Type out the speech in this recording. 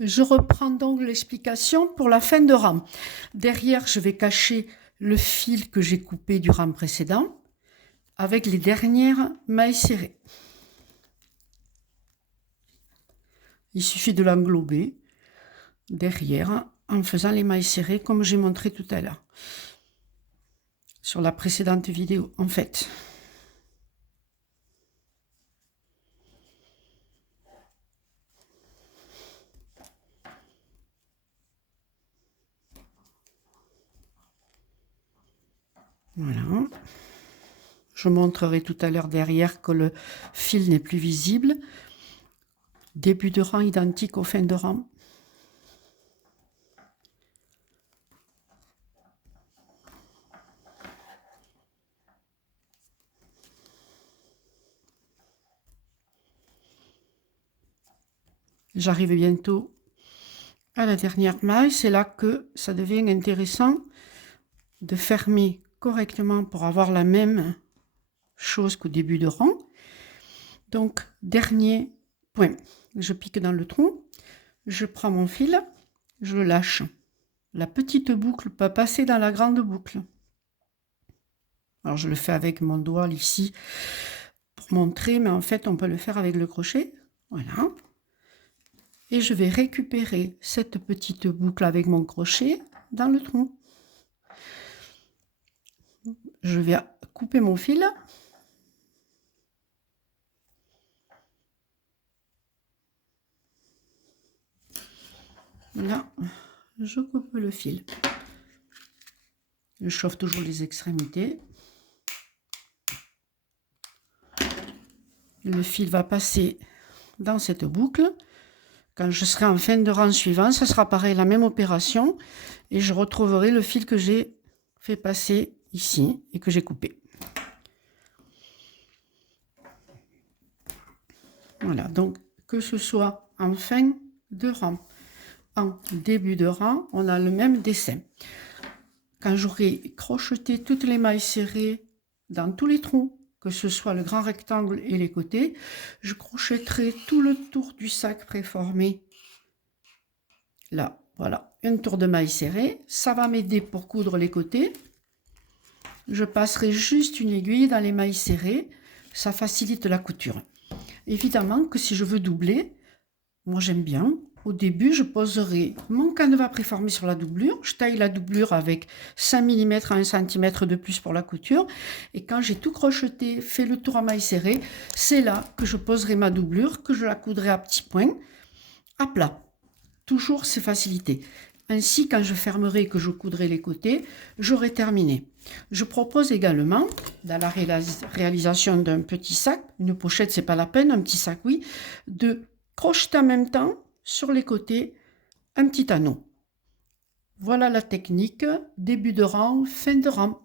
Je reprends donc l'explication pour la fin de rang. Derrière, je vais cacher le fil que j'ai coupé du rang précédent avec les dernières mailles serrées. Il suffit de l'englober derrière en faisant les mailles serrées comme j'ai montré tout à l'heure sur la précédente vidéo en fait. Voilà. Je montrerai tout à l'heure derrière que le fil n'est plus visible. Début de rang identique au fin de rang. J'arrive bientôt à la dernière maille. C'est là que ça devient intéressant de fermer correctement pour avoir la même chose qu'au début de rang. Donc, dernier point. Je pique dans le tronc. Je prends mon fil. Je le lâche. La petite boucle peut passer dans la grande boucle. Alors, je le fais avec mon doigt ici pour montrer, mais en fait, on peut le faire avec le crochet. Voilà. Et je vais récupérer cette petite boucle avec mon crochet dans le tronc. Je vais couper mon fil. Là, je coupe le fil. Je chauffe toujours les extrémités. Le fil va passer dans cette boucle. Quand je serai en fin de rang suivant, ça sera pareil, la même opération. Et je retrouverai le fil que j'ai fait passer ici et que j'ai coupé. Voilà, donc que ce soit en fin de rang, en début de rang, on a le même dessin. Quand j'aurai crocheté toutes les mailles serrées dans tous les trous, que ce soit le grand rectangle et les côtés, je crochetterai tout le tour du sac préformé. Là, voilà, un tour de maille serrée. Ça va m'aider pour coudre les côtés. Je passerai juste une aiguille dans les mailles serrées. Ça facilite la couture. Évidemment que si je veux doubler, moi j'aime bien. Au début, je poserai mon canevas préformé sur la doublure. Je taille la doublure avec 5 mm à 1 cm de plus pour la couture. Et quand j'ai tout crocheté, fait le tour à mailles serrées, c'est là que je poserai ma doublure, que je la coudrai à petits points, à plat. Toujours c'est facilité. Ainsi, quand je fermerai et que je coudrai les côtés, j'aurai terminé. Je propose également, dans la réalisation d'un petit sac, une pochette c'est pas la peine, un petit sac oui, de crocheter en même temps sur les côtés un petit anneau. Voilà la technique, début de rang, fin de rang.